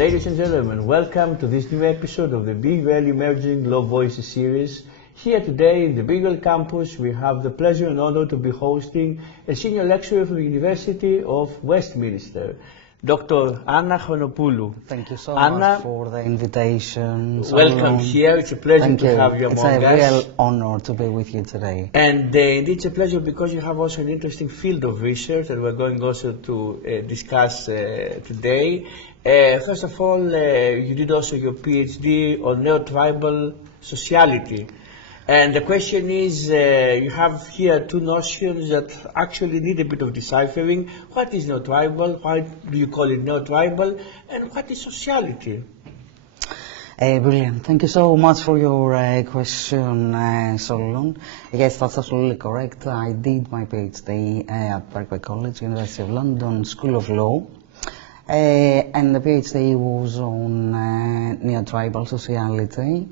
Ladies and gentlemen, welcome to this new episode of the Big Well Emerging Law Voices series. Here today in the Big Well campus, we have the pleasure and honor to be hosting a senior lecturer from the University of Westminster, Dr. Anna Chronopoulou. Thank you so much for the invitation. Welcome here. It's a pleasure to have you among us. It's a real honor to be with you today. And indeed it's a pleasure because you have also an interesting field of research that we're going also to discuss today. First of all, you did also your PhD on neo-tribal sociality. And the question is, you have here two notions that actually need a bit of deciphering. What is neo-tribal? Why do you call it neo-tribal? And what is sociality? Brilliant. Thank you so much for your question, Solon. Yes, that's absolutely correct. I did my PhD at Berkeley College, University of London, School of Law. And the PhD was on neo-tribal sociality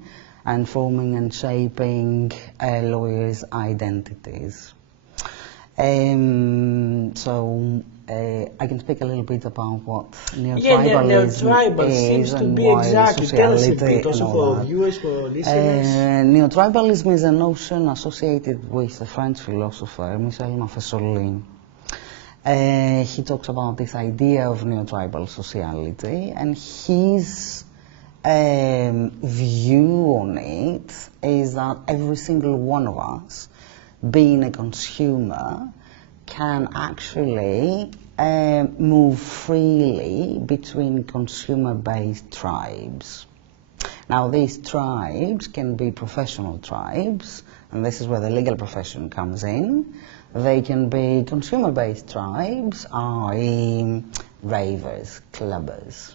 and forming and shaping lawyers' identities. So I can speak a little bit about what neo-tribalism seems to and be why exactly. Tell us a sociality bit, also for viewers, for listeners. Neo-tribalism is a notion associated with the French philosopher Michel Maffesoli. He talks about this idea of neo-tribal sociality, and his view on it is that every single one of us, being a consumer, can actually move freely between consumer-based tribes. Now, these tribes can be professional tribes, and this is where the legal profession comes in. They can be consumer-based tribes, i.e. ravers, clubbers,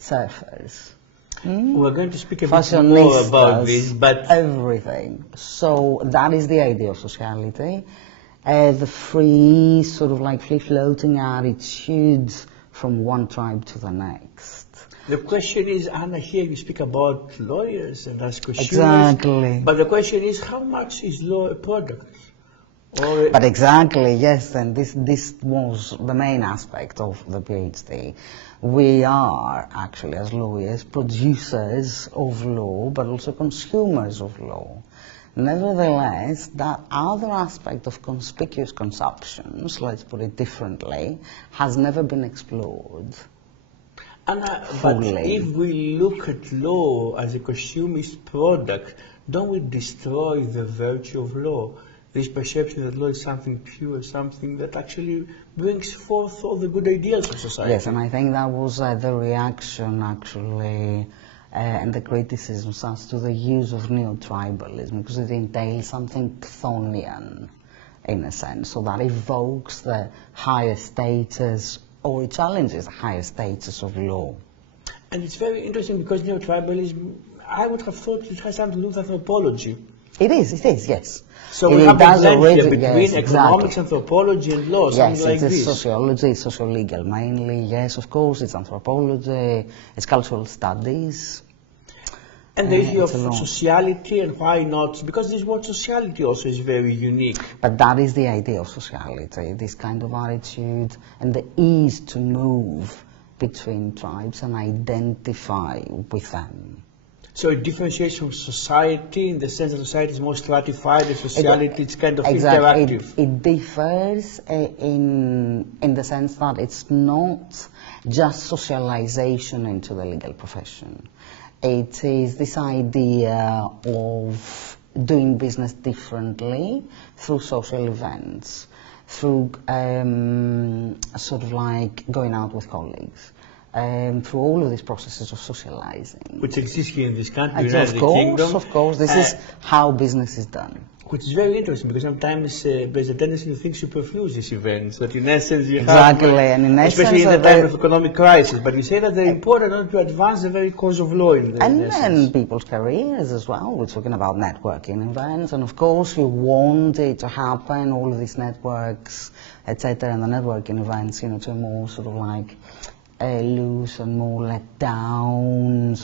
surfers. We're going to speak a bit more about this, but everything. So that is the idea of sociality. The free, sort of like free-floating attitudes from one tribe to the next. The question is, Anna, here you speak about lawyers and as consumers. Exactly. But the question is, how much is law a product? But exactly, yes, and this was the main aspect of the PhD. We are actually, as lawyers, producers of law, but also consumers of law. Nevertheless, that other aspect of conspicuous consumptions, let's put it differently, has never been explored. Anna, but if we look at law as a consumerist product, don't we destroy the virtue of law? This perception that law is something pure, something that actually brings forth all the good ideals of society. Yes, and I think that was the reaction, actually, and the criticisms as to the use of neo-tribalism, because it entails something Chthonian, in a sense, so that evokes the higher status, or it challenges the higher status of law. And it's very interesting because neo-tribalism, I would have thought it has something to do with anthropology. It is, yes. So we have a blend here between economics, anthropology and law, something like this. Yes, it's sociology, it's socio-legal mainly, yes, of course, it's anthropology, it's cultural studies. And the issue of sociality, and why not? Because this word sociality also is very unique. But that is the idea of sociality, this kind of attitude and the ease to move between tribes and identify with them. So it differentiates from society in the sense that society is more stratified, and sociality is kind of interactive. It differs in the sense that it's not just socialization into the legal profession. It is this idea of doing business differently through social events, through sort of like going out with colleagues. Through all of these processes of socializing. Which exist here in this country, United Kingdom. Of course, this is how business is done. Which is very interesting, because sometimes there's a tendency to think superfluous these events, that in essence you have, and in especially in the time of economic crisis, but you say that they're important to advance the very cause of law in the And then people's careers as well. We're talking about networking events, and of course you want it to happen, all of these networks, etc., and the networking events, you know, to more sort of like loose and more let down,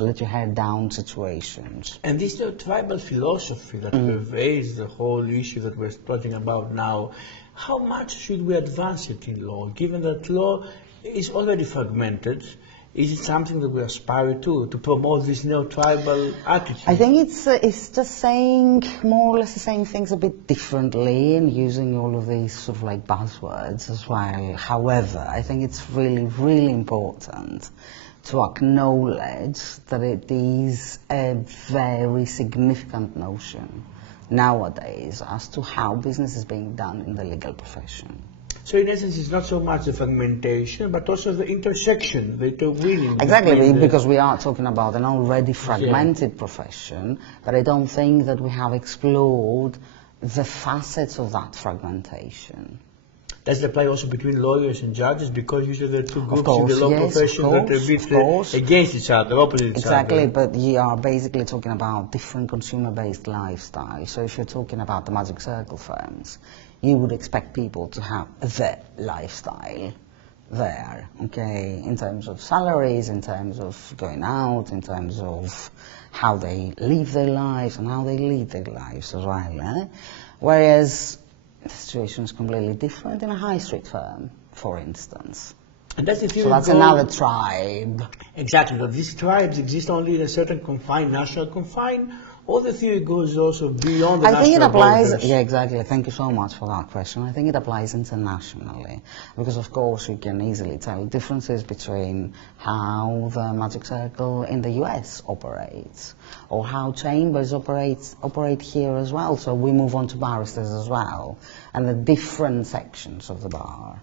let your hair down situations. And this tribal philosophy that pervades the whole issue that we're talking about now, how much should we advance it in law, given that law is already fragmented, Is it something that we aspire to promote this neo-tribal attitude? I think it's just saying more or less the same things a bit differently and using all of these sort of like buzzwords as well. However, I think it's really, really important to acknowledge that it is a very significant notion nowadays as to how business is being done in the legal profession. So in essence, it's not so much the fragmentation, but also the intersection, the interweaving. Exactly, because we are talking about an already fragmented profession, but I don't think that we have explored the facets of that fragmentation. Does it apply also between lawyers and judges? Because usually there are two groups in the law profession that are a bit against each other, opposite each other. Exactly, but you are basically talking about different consumer-based lifestyles. So if you're talking about the Magic Circle firms, you would expect people to have the lifestyle there, okay, in terms of salaries, in terms of going out, in terms of how they live their lives and how they lead their lives as well. Whereas the situation is completely different in a high street firm, for instance. And that's the theory. So that's another tribe. Exactly. But these tribes exist only in a certain confine, national confine, or the theory goes also beyond the national I think it applies, borders? yeah, exactly. Thank you so much for that question. I think it applies internationally because, of course, you can easily tell differences between how the Magic Circle in the US operates or how chambers operate here as well. So we move on to barristers as well and the different sections of the bar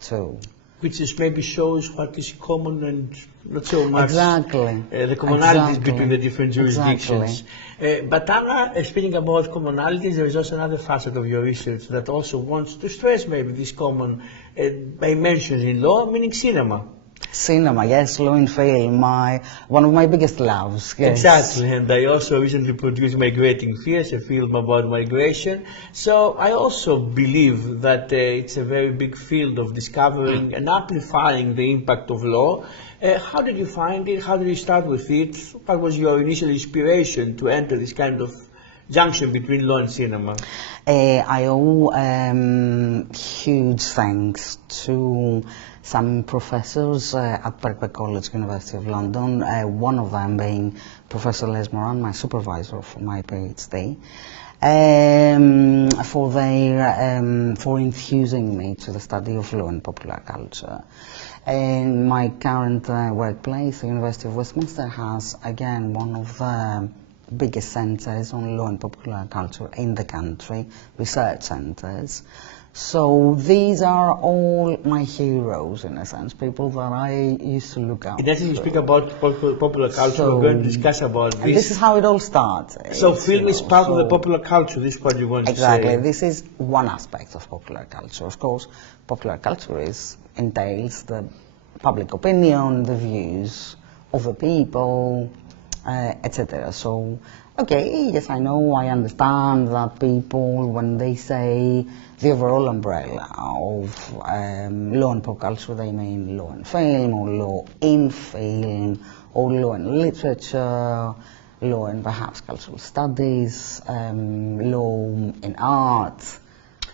too. Which is maybe shows what is common and not so much exactly. The commonalities between the different jurisdictions. But Anna, speaking about commonalities, there is also another facet of your research that also wants to stress maybe these common dimensions in law, meaning cinema. Cinema, yes, law and film, one of my biggest loves, yes. Exactly, and I also recently produced Migrating Fears, a film about migration. So I also believe that it's a very big field of discovering and amplifying the impact of law. How did you find it? How did you start with it? What was your initial inspiration to enter this kind of junction between law and cinema? I owe huge thanks to some professors at Birkbeck College, University of London, one of them being Professor Les Moran, my supervisor for my PhD, for infusing me to the study of law and popular culture. And my current workplace, the University of Westminster, has again one of the biggest centres on law and popular culture in the country, research centres. So these are all my heroes, in a sense, people that I used to look up to. In essence, you speak about popular culture, so, we're going to discuss about this. And this is how it all started. So film is part of the popular culture, this is what you want to say. Exactly, this is one aspect of popular culture. Of course, popular culture entails the public opinion, the views of the people, etc. So, okay, yes, I know, I understand that people, when they say the overall umbrella of law and pop culture, they mean law and film, or law in film, or law and literature, law and perhaps cultural studies, law in art,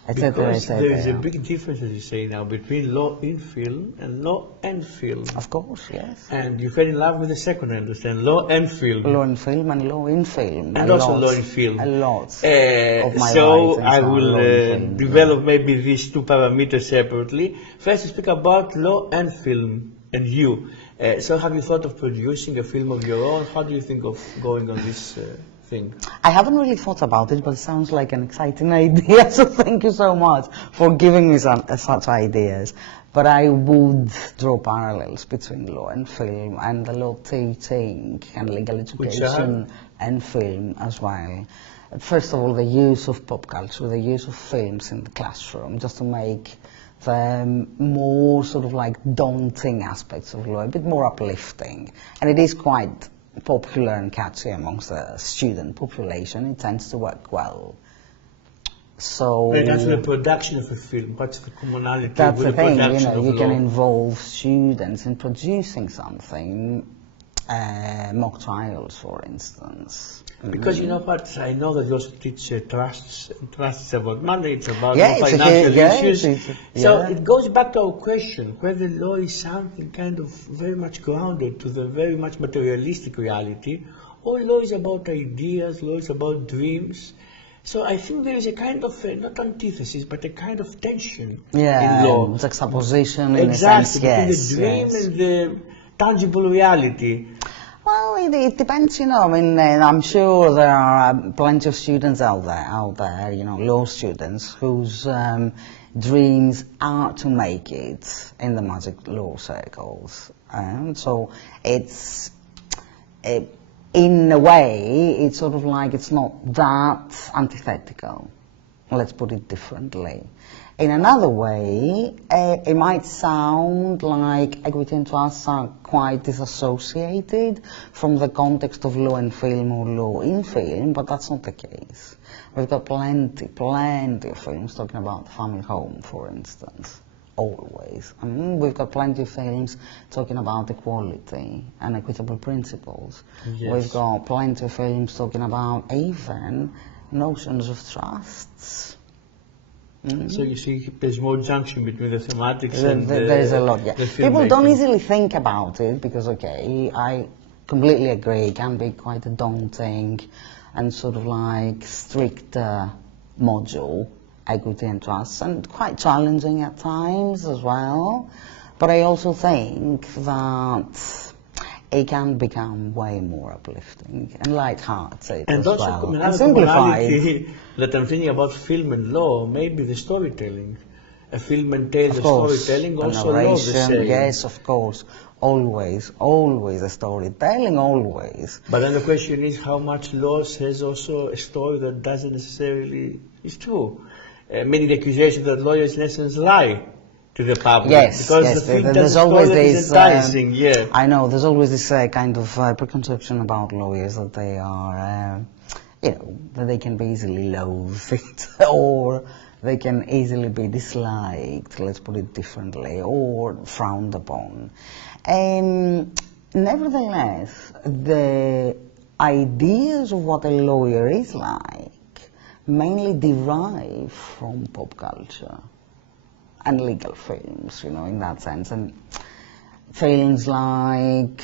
etc. Because there is a big difference, as you say now, between law in film and law and film. Of course, yes. And you fell in love with the second, I understand, law and film. Law in film and law in film. And also law in film. A lot of my so I will develop maybe these two parameters separately. First, speak about law and film and you. So have you thought of producing a film of your own? How do you think of going on this thing? I haven't really thought about it, but it sounds like an exciting idea, so thank you so much for giving me such ideas. But I would draw parallels between law and film and the law teaching and legal education and film as well. First of all, the use of pop culture, the use of films in the classroom, just to make the more sort of like daunting aspects of law a bit more uplifting. And it is quite popular and catchy amongst the student population. It tends to work well. So when it comes to the production of a film, what's the commonality that's with the the thing, production you know, of you law? can involve students in producing something, mock trials, for instance. Because you know what, I know that you also teach trusts about money, it's about financial issues. So it goes back to our question, whether law is something kind of very much grounded to the very much materialistic reality, or law is about ideas, law is about dreams. So I think there is a kind of, not antithesis, but a kind of tension in law. Juxtaposition in a sense, between the dream and the tangible reality. Well, it depends, you know. I mean, I'm sure there are plenty of students out there, you know, law students whose dreams are to make it in the magic law circles. So it's, in a way, it's sort of like it's not that antithetical. Let's put it differently. In another way, it might sound like equity and trusts are quite disassociated from the context of law and film or law in film, but that's not the case. We've got plenty of films talking about the family home, for instance, always. I mean, we've got plenty of films talking about equality and equitable principles. Yes. We've got plenty of films talking about even notions of trusts. So you see, there's more junction between the thematics and there's a lot, yeah. The People don't easily think about it because, okay, I completely agree, it can be quite a daunting and sort of like strict module, equity and trusts, and quite challenging at times as well. But I also think that it can become way more uplifting and light-hearted and as also well, another and simplified. that I'm thinking about film and law, maybe the storytelling. A film entails the storytelling, also law the same. Yes, of course, always the storytelling, always. But then the question is how much law says also a story that doesn't necessarily is true. Many the accusation that lawyers in essence lie to the public. Yes, because there's always this, enticing, I know, there's always this kind of preconception about lawyers that they are, you know, that they can be easily loathed or they can easily be disliked, let's put it differently, or frowned upon. Nevertheless, the ideas of what a lawyer is like mainly derive from pop culture and legal films, you know, in that sense. And films like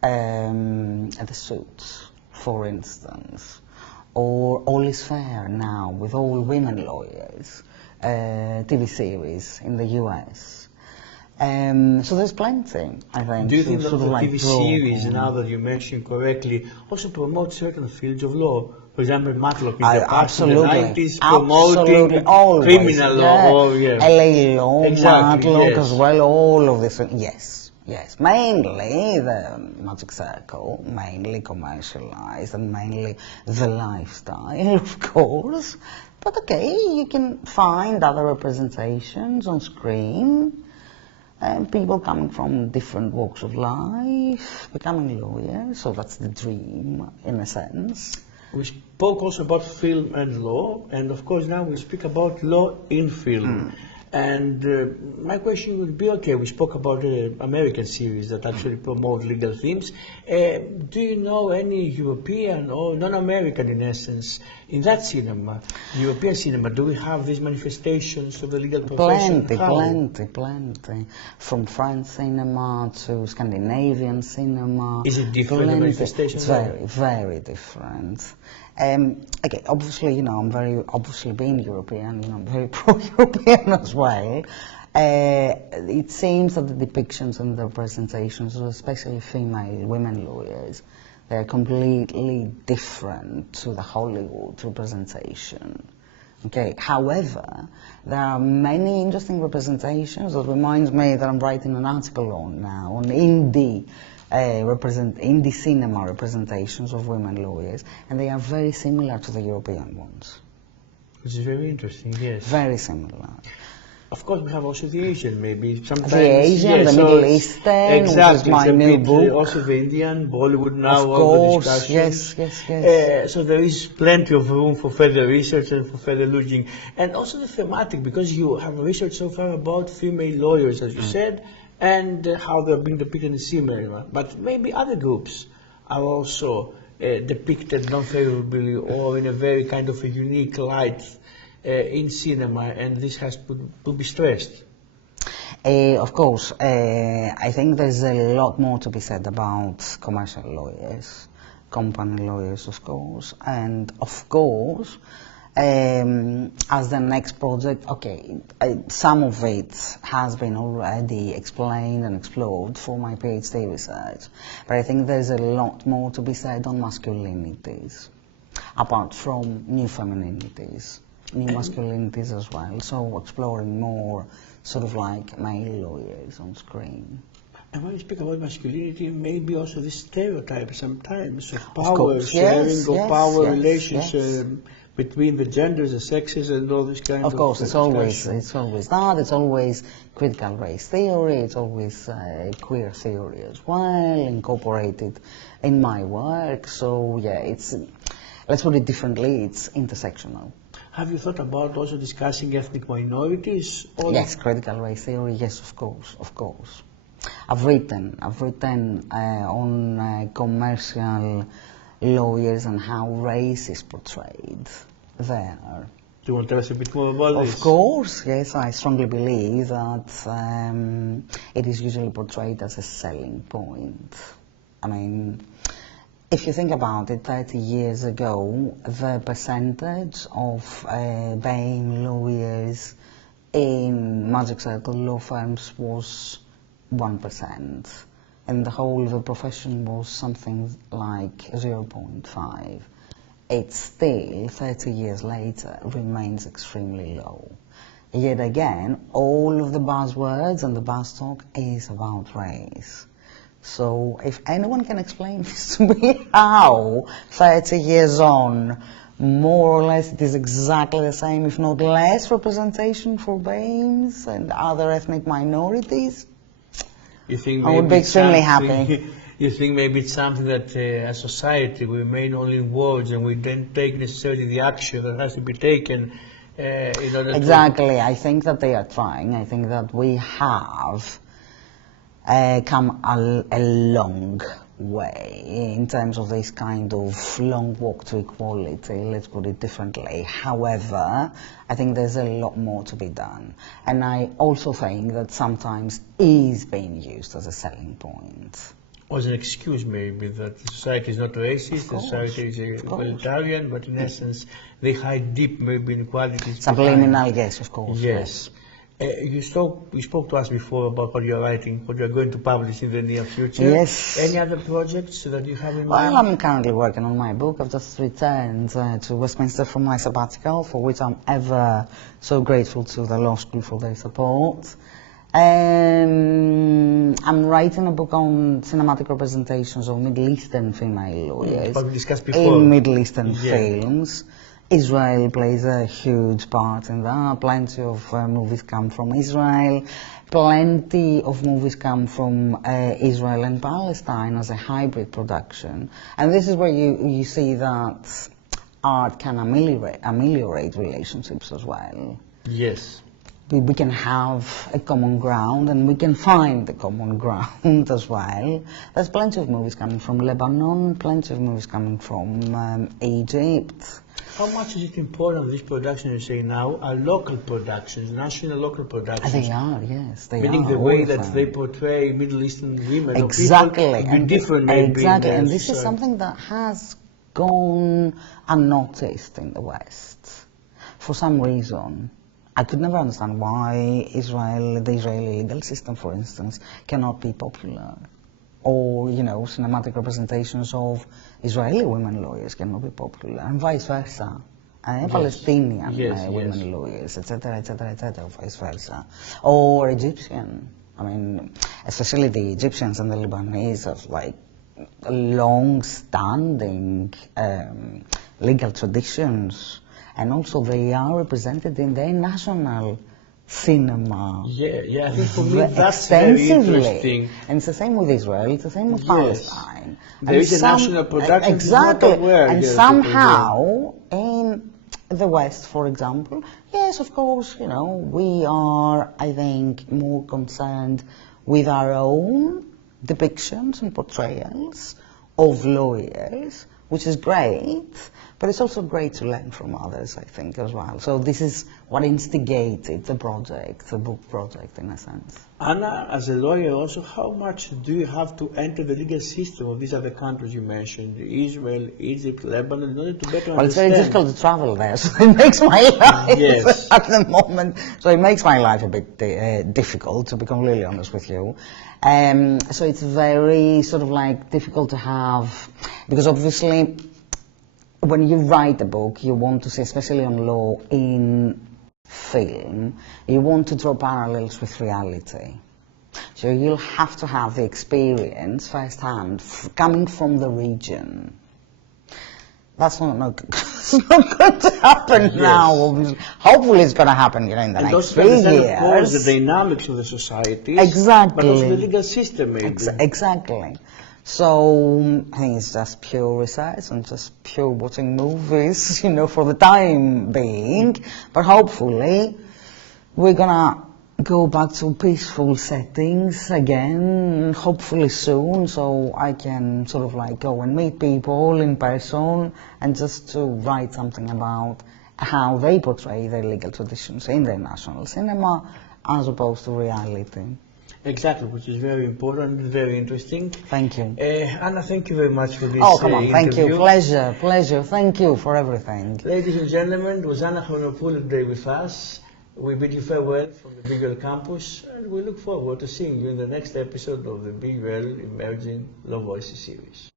The Suits, for instance, or All Is Fair now, with all women lawyers, TV series in the US. So there's plenty, I think. Do you think that the TV series, on. now that you mentioned correctly, also promote certain fields of law? For example, Matlock in the past, in the 90s, promoting criminal law. LA law, exactly, Matlock as well, all of this. Yes, mainly the Magic Circle, mainly commercialized and mainly the lifestyle, of course. But okay, you can find other representations on screen. People coming from different walks of life, becoming lawyers, so that's the dream, in a sense. We spoke also about film and law, and of course now we speak about law in film. And my question would be, okay, we spoke about the American series that actually promote legal themes. Do you know any European or non-American, in essence, in that cinema, European cinema, do we have these manifestations of the legal profession? Plenty. From French cinema to Scandinavian cinema. Is it different, the manifestation? It's very different. Okay, obviously, you know, I'm very, obviously being European, you know, I'm very pro-European as well. It seems that the depictions and the representations, especially female women lawyers, they're completely different to the Hollywood representation. Okay, however, there are many interesting representations that reminds me that I'm writing an article on now, on indie cinema representations of women lawyers, and they are very similar to the European ones. Which is very interesting, yes. Very similar. Of course, we have also the Asian, maybe sometimes. The Asian, yes, the Middle Eastern, exactly, which is my new book. Also the Indian, Bollywood now, of all course, the discussions. Yes. So there is plenty of room for further research and for further looking. And also the thematic, because you have researched so far about female lawyers, as you said, and how they're being depicted in cinema. But maybe other groups are also depicted non-favorably or in a very kind of a unique light in cinema, and this has to be stressed. Of course, I think there's a lot more to be said about commercial lawyers, company lawyers, of course, and of course, as the next project, okay, some of it has been already explained and explored for my PhD research, but I think there's a lot more to be said on masculinities, apart from new femininities, new masculinities as well, so exploring more sort of like male lawyers on screen. And when you speak about masculinity, maybe also the stereotype sometimes of power Of course, sharing, yes, or yes, power yes, relations yes. Between the genders, the sexes, and all this kind of. Of course, it's always discussion. that. It's always critical race theory. It's always queer theory as well, incorporated in my work. So yeah, it's, let's put it differently. It's intersectional. Have you thought about also discussing ethnic minorities? Yes, critical race theory. Yes, of course, of course. I've written on commercial lawyers and how race is portrayed there. Do you want to tell us a bit more about this? Of course, yes. I strongly believe that it is usually portrayed as a selling point. I mean, if you think about it, 30 years ago, the percentage of BAME lawyers in Magic Circle law firms was 1%, and the whole of the profession was something like 0.5. It still, 30 years later, remains extremely low. Yet again, all of the buzzwords and the buzz talk is about race. So if anyone can explain this to me, how 30 years on, more or less it is exactly the same, if not less, representation for BAMEs and other ethnic minorities, you think I would be extremely happy. You think maybe it's something that as society we remain only in words and we don't take necessarily the action that has to be taken in order Exactly. I think that they are trying. I think that we have come a long way in terms of this kind of long walk to equality, let's put it differently. However, I think there's a lot more to be done. And I also think that sometimes is being used as a selling point. Or as an excuse maybe that society is not racist, society is egalitarian, but in essence they hide deep maybe inequalities. Subliminal, yes, of course. Yes. You spoke to us before about what you're writing, what you're going to publish in the near future. Yes. Any other projects that you have in mind? Well, I'm currently working on my book. I've just returned to Westminster from my sabbatical, for which I'm ever so grateful to the law school for their support. I'm writing a book on cinematic representations of Middle Eastern female lawyers What we discussed before. in Middle Eastern films. Israel plays a huge part in that. Plenty of movies come from Israel. Plenty of movies come from Israel and Palestine as a hybrid production. And this is where you see that art can ameliorate relationships as well. Yes. We can have a common ground and we can find the common ground as well. There's plenty of movies coming from Lebanon, plenty of movies coming from Egypt. How much is it important these productions you say now are local productions, national local productions? They are, yes, they Meaning are. the way that they portray Middle Eastern women exactly. or people different maybe. Exactly, and this is something that has gone unnoticed in the West for some reason. I could never understand why the Israeli legal system, for instance, cannot be popular. Or, you know, cinematic representations of Israeli women lawyers cannot be popular, and vice versa. Palestinian women lawyers, etc., etc., etc., vice versa. Or Egyptian. I mean, especially the Egyptians and the Lebanese have like long-standing legal traditions, and also they are represented in their national cinema. Yeah, I think for me that's very interesting. And it's the same with Israel, it's the same with Palestine. There is a national production. Exactly. And somehow in the West, for example, yes, of course, you know, we are, I think, more concerned with our own depictions and portrayals of lawyers which is great, but it's also great to learn from others, I think, as well. So this is what instigated the project, the book project, in a sense. Anna, as a lawyer also, how much do you have to enter the legal system of these other countries you mentioned, Israel, Egypt, Lebanon, in order to better understand? Well, it's very difficult to travel there, so it makes my life, yes, at the moment, so it makes my life a bit difficult, to be completely honest with you. So it's very sort of like difficult to have, because obviously when you write a book, you want to see, especially on law in film, you want to draw parallels with reality. So you'll have to have the experience firsthand, coming from the region. That's not it's not going to happen now, obviously. Hopefully it's going to happen, in the next 3 years. Of course, the dynamics of the societies, exactly, but also the legal system, maybe. Exactly. So I think it's just pure research and just pure watching movies, for the time being. But hopefully we're gonna go back to peaceful settings again, hopefully soon, so I can sort of like go and meet people in person and just to write something about how they portray their legal traditions in their national cinema as opposed to reality. Exactly, which is very important, very interesting. Thank you. Anna, thank you very much for this Oh, come on, thank interview. you. Pleasure. Thank you for everything. Ladies and gentlemen, it was Anna Chronopoulou today with us. We bid you farewell from the Big Well campus, and we look forward to seeing you in the next episode of the Big Well Emerging Law Voices series.